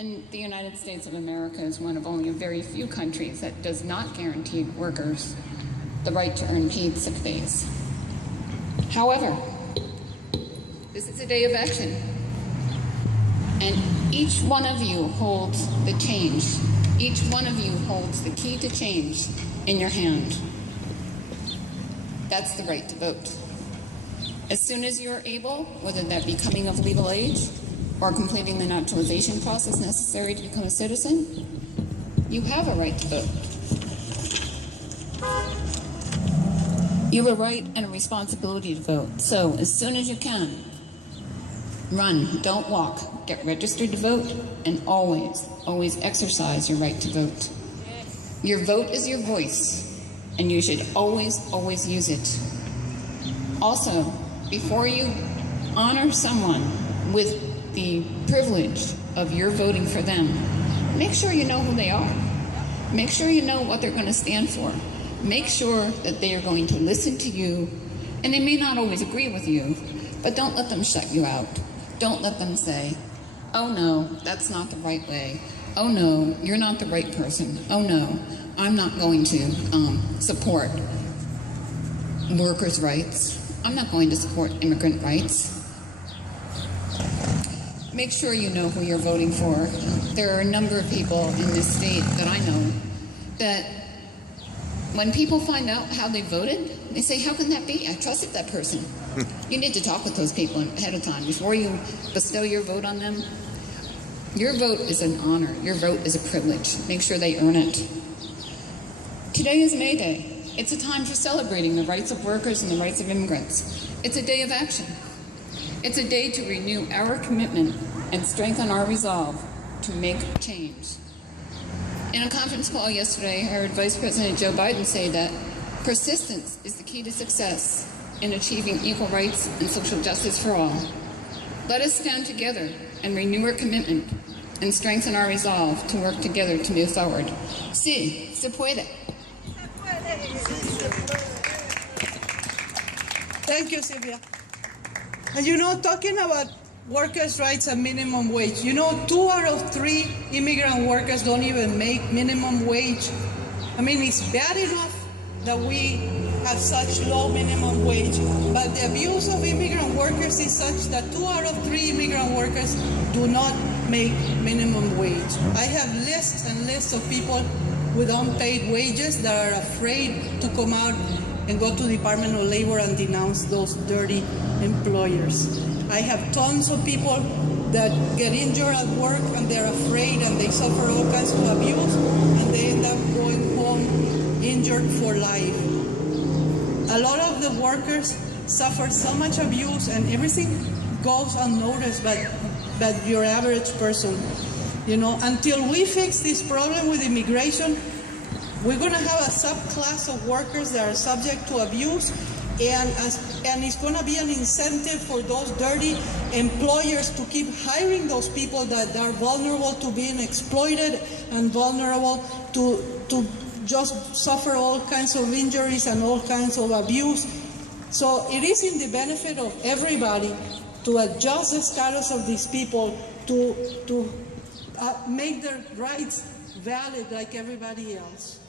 And the United States of America is one of only a very few countries that does not guarantee workers the right to earn paid sick days. However, this is a day of action, and each one of you holds the change. Each one of you holds the key to change in your hand. That's the right to vote. As soon as you're able, whether that be coming of legal age or completing the naturalization process necessary to become a citizen, you have a right to vote. You have a right and a responsibility to vote. So as soon as you can, run, don't walk, get registered to vote, and always, always exercise your right to vote. Your vote is your voice, and you should always, always use it. Also, before you honor someone with the privilege of your voting for them, make sure you know who they are. Make sure you know what they're going to stand for. Make sure that they are going to listen to you, and they may not always agree with you, but don't let them shut you out. Don't let them say, oh no, that's not the right way. Oh no, you're not the right person. Oh no, I'm not going to support workers' rights. I'm not going to support immigrant rights. Make sure you know who you're voting for. There are a number of people in this state that I know that when people find out how they voted, they say, how can that be? I trusted that person. You need to talk with those people ahead of time before you bestow your vote on them. Your vote is an honor. Your vote is a privilege. Make sure they earn it. Today is May Day. It's a time for celebrating the rights of workers and the rights of immigrants. It's a day of action. It's a day to renew our commitment and strengthen our resolve to make change. In a conference call yesterday, I heard Vice President Joe Biden say that persistence is the key to success in achieving equal rights and social justice for all. Let us stand together and renew our commitment and strengthen our resolve to work together to move forward. Sí, se puede. Thank you, Sylvia. And you know, talking about workers' rights and minimum wage, you know, 2 out of 3 immigrant workers don't even make minimum wage. I mean, it's bad enough that we have such low minimum wage, but the abuse of immigrant workers is such that 2 out of 3 immigrant workers do not make minimum wage. I have lists and lists of people with unpaid wages that are afraid to come out and go to the Department of Labor and denounce those dirty employers. I have tons of people that get injured at work and they're afraid and they suffer all kinds of abuse and they end up going home injured for life. A lot of the workers suffer so much abuse and everything goes unnoticed by your average person. You know, until we fix this problem with immigration, we're going to have a subclass of workers that are subject to abuse, and it's going to be an incentive for those dirty employers to keep hiring those people that are vulnerable to being exploited and vulnerable to just suffer all kinds of injuries and all kinds of abuse. So it is in the benefit of everybody to adjust the status of these people to make their rights valid like everybody else.